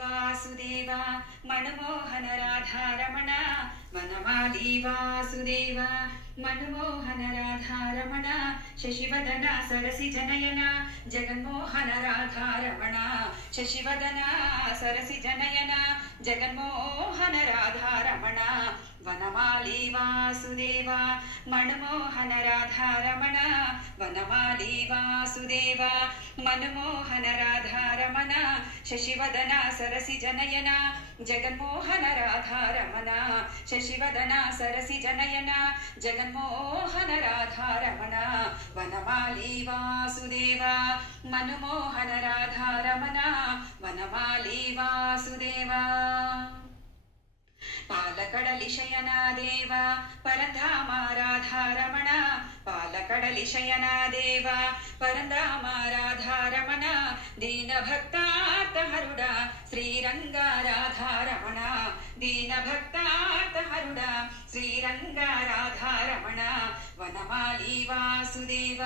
वासुदेव मनमोहन राधारमण वनमाली वासुदेव मनमोहन राधारमण शशिवदना सरसि जनयन जगन्मोहन राधारमण शशिवदना सरसि जनयन जगन्मोहन राधारमण वनमाली वासुदेव मनमोहन राधारमण वनमाली वासुदेव मनमोहन राधारमण शशिवदना सरसि जनयन जगन्मोहन राधारमण शशिवदना सरसि जनयन जगन्मोहन राधारमण वनमाली वासुदेव मनमोहन राधारमण वनमाली वासुदेव पालकडलि शयना देव परधाम राधारमण पालकडलि शयना देव परधाम राधारमण दीनभक्तार्तहरुडा श्रीरंग राधारमण दीनभक्तार्तहरुडा श्रीरंग राधारमण वनमाली वासुदेव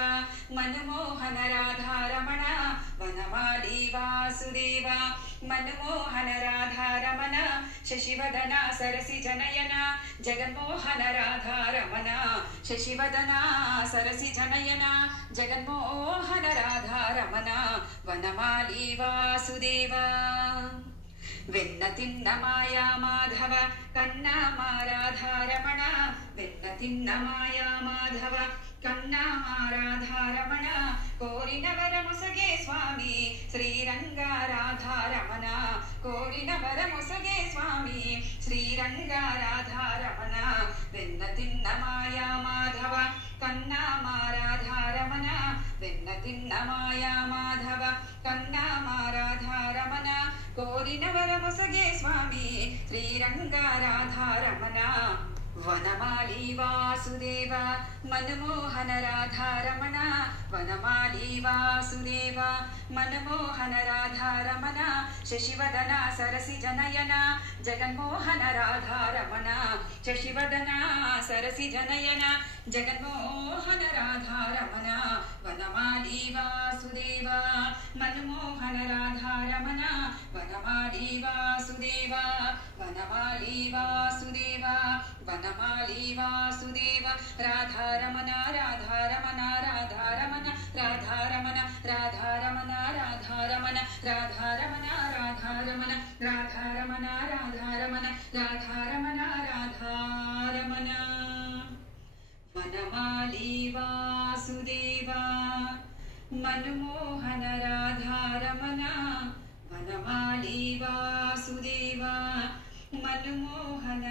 मनमोहन राधारमण वनमाली वासुदेव मनमोहन राधारमण शशिवदना सरसि जनयन जगन्मोहन राधारमण शशिवदना सरसि जनयन जगन्मोहन राधारमण वनमाली वासुदेव వెన్న తిన్న మాయా మాధవ కన్నామా రాధారమణ వెన్న తిన్న మాయా మాధవ కన్నామా రాధారమణ కోరిన వరముసగే స్వామి శ్రీరంగ రాధారమణ కోరిన వరముసగే స్వామి శ్రీరంగ రాధారమణ వెన్న తిన్న మాయా మాధవ కన్నామా రాధారమణ వెన్న తిన్న మాయా మాధవ కన్నామా రాధారమణ కోరిన వరముసగే స్వామి శ్రీరంగ రాధారమణ వనమాలి వాసుదేవ मनमोहन राधारमण वनमाली वासुदेव मनमोहन राधारमण शशिवदना सरसि जनयन जगन्मोहन राधारमण शशिवदना सरसि जनयन जगन्मोहन राधारमण वनमाली वासुदेव मनमोहन राधारमण वनमाली वासुदेव वनमाली वासुदेव वनमाली वासुदेव राधारमण राधारमण राधारमण राधारमण राधारमण राधारमण राधारमण राधारमण राधारमण राधारमण राधारमण राधारमण वनमाली वासुदेव मनमोहन राधारमण वनमाली वासुदेव मनमोहन